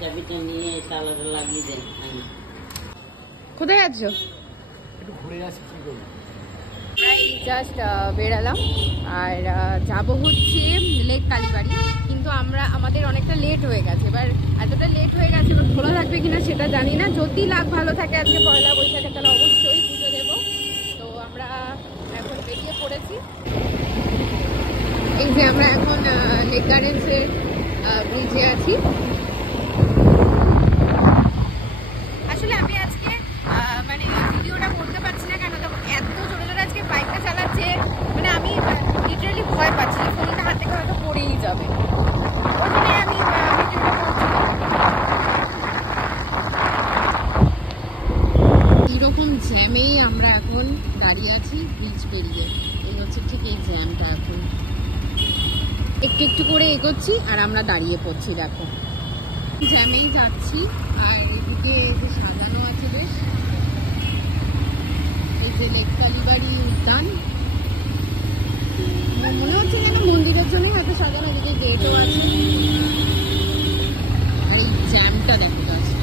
চাবিটা নিয়ে তালাটা লাগিয়ে দেন। কোথায় যাচ্ছ? একটু ঘুরে আসি, কি করবো। জাস্ট বেরালাম আর যাব হচ্ছে লেক কালীবাড়ি, কিন্তু আমাদের অনেকটা লেট হয়ে গেছে। এবার এতটা লেট হয়ে গেছে, এবার খোলা থাকবে কিনা সেটা জানি না। যদি লাগ ভালো থাকে আজকে পয়লা বৈশাখে, তাহলে অবশ্যই পুজো দেবো। তো আমরা এখন বেরিয়ে পড়েছি। এই যে আমরা এখন লেক গার্ডেন্সের ব্রিজে আছি। আসলে আমি আজকে মানে ভিডিওটা করতে পারছি না, কেন তখন এত জোরে জোরে আজকে বাইকটা চালাচ্ছে, মানে আমি লিটারালি ভয় পাচ্ছি ফোনটা হাত থেকে হয়তো পড়েই যাবে। ওই জন্য আমি এরকম জ্যামেই আমরা এখন দাঁড়িয়ে আছি ব্রিজ পেরিয়ে। এই হচ্ছে ঠিক এই জ্যামটা, এখন একটু একটু করে এগোচ্ছি আর আমরা দাঁড়িয়ে পড়ছি। দেখো জ্যামেই যাচ্ছি। আর এদিকে যে সাজানো আছে বেশ, এই যে লেক কালীবাড়ি উদ্যান, মনে হচ্ছে যেন মন্দিরের জন্যই হয়তো সাজানো। এদিকে গেটও আছে। আর এই জ্যামটা দেখো যাচ্ছে,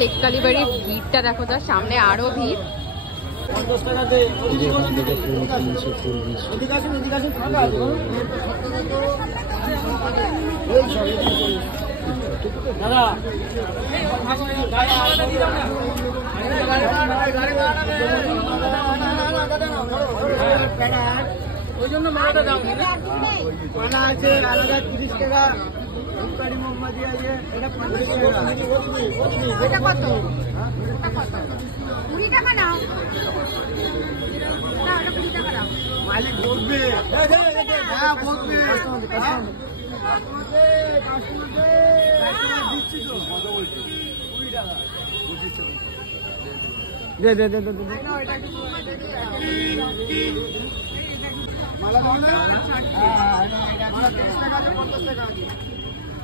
লেক কালীবাড়ির ভিড়টা দেখো, তার সামনে আরো ভিড়। দাদা ওই জন্য মালাটা দাম মালা আছে আলাদা 30 টাকা। ধূপকাঠি মোমবাতি আছে, এটা 50 টাকা। ওটা কত? ওটা কত? 20 টাকা নাও না, ওটা 20 টাকা নাও। মালিক বলবে, হ্যাঁ বলবে, দিচ্ছি তো। 20 টাকা, 25 টাকা। দে দে দে দে দে। মালা দাও না? মালা 30 টাকা আছে, 50 টাকা আছে।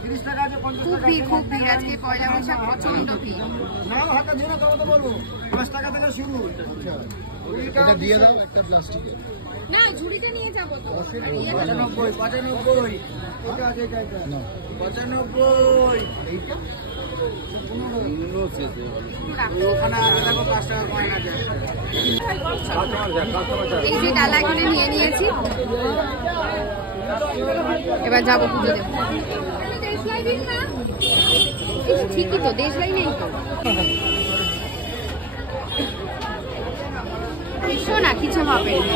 30 টাকা আছে, 50 খুব টাকা ভিড়, খুব ভিড় আজকে পয়লা বৈশাখ, প্রচন্ড ভিড়। না হাতে দিয়ে না, তো বলবো 10 টাকা থেকে শুরু। এটা দিয়ে দাও একটা প্লাস্টিকে। না ঝুড়িতে নিয়ে যাবো তো। 95 95 এটা আছে, এটা না 95 এইটা ওখানে দেখো 5 টাকা কয়েন আছে। এই যে ডালা এখানে নিয়ে নিয়েছি, এবার যাবো পুজো দেবো। ঠিকই তো, দেশলাই নেই তো। কিছু না, কিছু হবে না।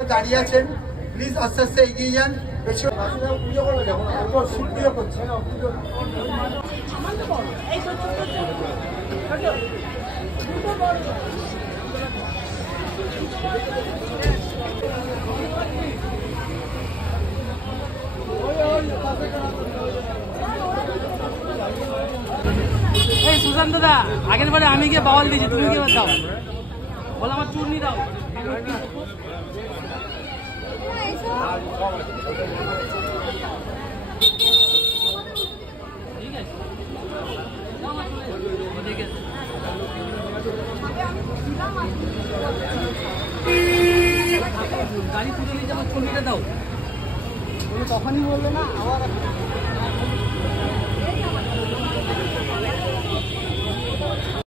দাঁড়িয়ে আছেন, প্লিজ আস্তে আস্তে এগিয়ে যান। পুজো করবে যখন পুজো করছে এই সুশান্ত দা, আগের বারে আমি গিয়ে বাওয়াল দিয়েছি, তুমি কি দাও বলো, আমার চূর্ণি দাও। গাড়ি তুলে নিয়ে যাবো, চূর্ণিটা দাও। তখনই বললে না আবার